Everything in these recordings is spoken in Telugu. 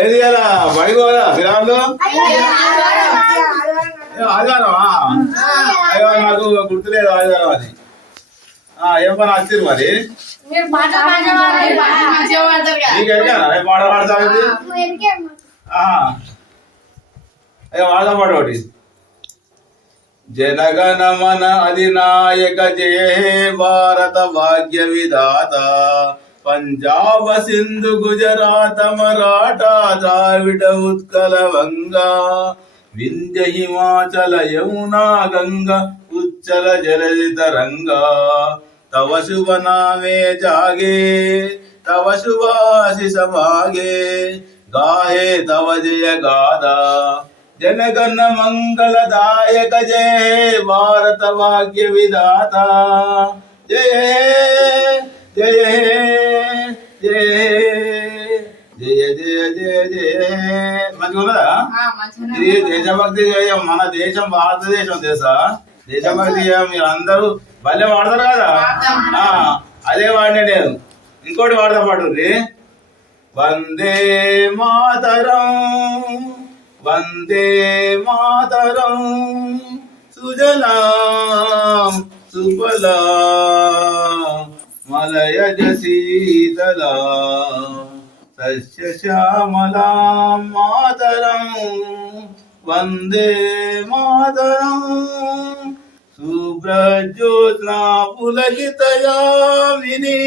ఏది అలా పడిపోదా గ్రామంలో ఆదివారమా? అయ్యో నాకు గుర్తులేదు ఆదివారం అని. ఏం పని వచ్చింది మరి? నీకు పాట పాడతావు? అయ్యో వాడదాం పాట ఒకటి. జనగణ మన అధినాయక జయ భారత భాగ్య విధాత పంజాబ సింధు గుజరాత మరాఠా ద్రావిడ ఉత్కల వంగా వింధ్య హిమాచల యమునా గంగా ఉచ్చల జలధి తరంగా తవ శుభ నామే జాగే తవ శుభాశిష భాగే గాహే తవ జయ గాథా జనగణ మంగళదాయక జయ భారత భాగ్య విధాత జయ జయ జయ జయ జయ జయ జయ. మంచిగా ఉన్నదా? ఇది దేశభక్తి గేయం. మన దేశం భారతదేశం తెలుసా? దేశభక్తి గేయం మీరు అందరూ భలే వాడతారు కదా. అదే వాడినా నేను. ఇంకోటి వాడతా పాడుంది. వందే మాతరం వందే మాతరం సుజలాం సుఫలాం మలయజ శీతలాం సస్య శ్యామలాం మాతరం వందే మాతరం శుభ్రజ్యోత్స్నా పులకితయామిని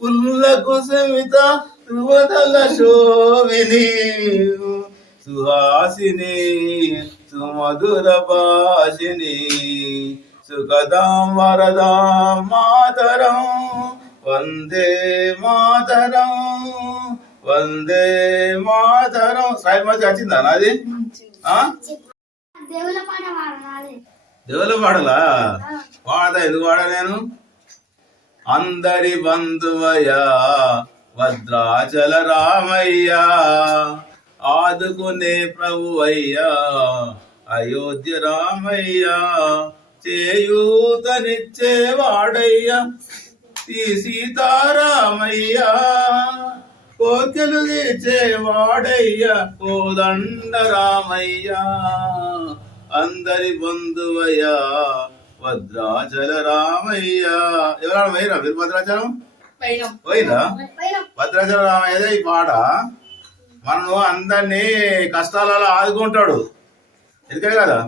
పుల్ల కుసుమిత ధ్రువదల శోభిని సుహాసిని సుమధుర భాషిని సుఖదాం వరదాం మాతరం వందే మాతరం వందే మాతరం. సాయి మధ్య వచ్చిందా నాది? దేవుల పాడలా పాడదా? ఎందుకు పాడా నేను? అందరి బంధువయ్యా భద్రాచల రామయ్య ఆదుకునే ప్రభువయ్యా అయోధ్య రామయ్య చేయూతనిచ్చేవాడయ్యా సీతారామయ్య కోకెలు తీర్చేవాడయ్యా కోదండ రామయ్య అందరి బంధువయ్యా భద్రాచల రామయ్య. ఎవరైనా పోయిరా మీరు భద్రాచలం? పోయిరా? భద్రాచల రామయ్యదే ఈ పాట. మనము అందరినీ కష్టాలలో ఆదుకుంటాడు ఎందుకే కదా.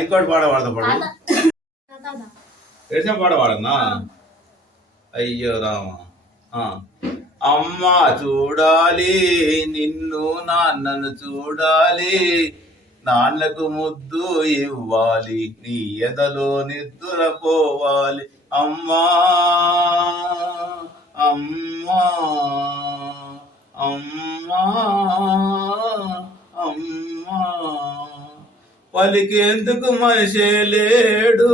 ఇంకోటి పాట పాడతా పాడు. ఏడ్చిన పాట పాడన్నా? అయ్యో రామ. అమ్మ చూడాలి నిన్ను నాన్నను చూడాలి నాన్నకు ముద్దు ఇవ్వాలి నీ ఎదలో నిద్రపోవాలి అమ్మా అమ్మా అమ్మా అమ్మా. పలికేందుకు మనిషే లేడు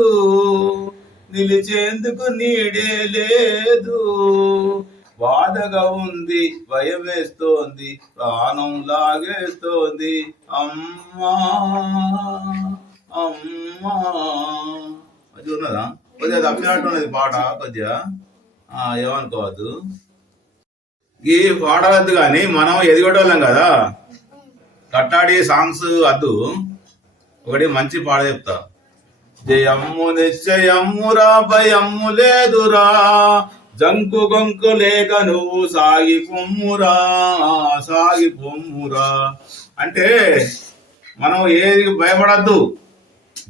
నిలిచేందుకు నీడే లేదు బాధగా ఉంది భయం వేస్తోంది ప్రాణం లాగేస్తోంది అమ్మా అమ్మా. మంచిగా ఉన్నదా? కొద్దిగా తప్పినట్టు ఉన్నది పాట కొద్దిగా ఏమనుకోవద్దు. ఈ పాట వద్దు కానీ మనం ఎదిగేటోళ్ళం కదా కట్టాడి సాంగ్స్ వద్దు. ఒకటి మంచి పాట చెప్తా. జయమ్ము నిశ్చయమ్మురా భయమ్ము లేదురా జంకు గొంకు లేక నువ్వు సాగి పొమ్మురా సాగి పొమ్మురా అంటే మనం ఏది భయపడద్దు.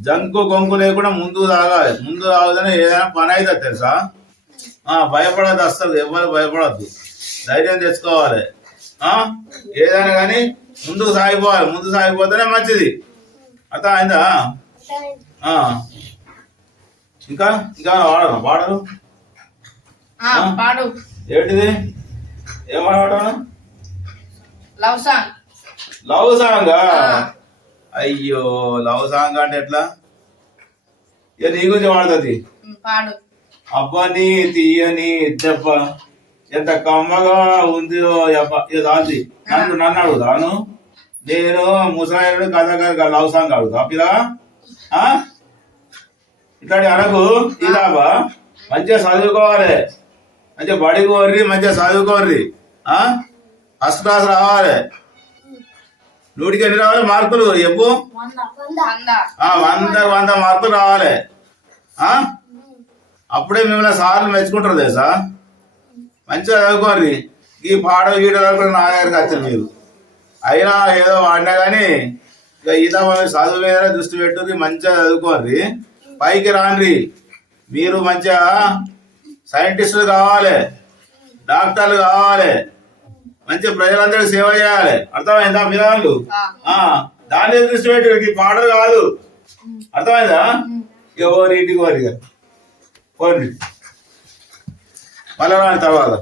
జంకు గొంకు లేకుండా ముందు తాగాలి. ముందు తాగదని ఏదైనా పని అయితే తెలుసా. భయపడద్దు అస్సలు. ఎవరు భయపడద్దు. ధైర్యం తెచ్చుకోవాలి. ఏదైనా కానీ ముందుకు సాగిపోవాలి. ముందు సాగిపోతేనే మంచిది. అర్థం అయిందా? ఇంకా ఇంకా వాడరు పాడరు ఏంటిది? ఏం పాడతాను? Love song. Love song? అయ్యో లవ్ సాంగ్ అంటే ఎట్లా? ఇక నీ గురించి వాడుతుంది. అబ్బా నీ తీయని దెబ్బ ఎంత కమ్మగా ఉందో దాంది. నన్ను అడుగుతాను నేను ముసాయిడు కథ లవ్ సాంగ్ అడుగుతా పిల్ల. ఇట్లాంటి అనకు ఇదాబా మంచిగా చదువుకోవాలి. మంచిగా బడి కోర్రి, మంచిగా చదువుకోర్రి. ఫస్ట్ క్లాస్ రావాలి. 100కి ఎన్ని రావాలి మార్కులు చెప్పు? 100 మార్కులు రావాలి. అప్పుడే మిమ్మల్ని సార్లు మెచ్చుకుంటారు తెలుసా. మంచిగా చదువుకోర్రి. ఈ పాట గీట చదువుకుని నా దగ్గరికి వచ్చారు మీరు. అయినా ఏదో వాడినా కానీ ఇక చదువు మీద దృష్టి పెట్టుర్రి, మంచిగా చదువుకోర్రి, పైకి రాండ్రి. మీరు మంచిగా సైంటిస్టులు కావాలి, డాక్టర్లు కావాలి, మంచిగా ప్రజలందరికీ సేవ చేయాలి. అర్థమైందా పిల్లలు? దాని మీద దృష్టి పెట్టి పాటలు కాదు. అర్థమైందా? ఇక ఓరి ఇంటికి ఓరి కోరి మళ్ళీ రాని తర్వాత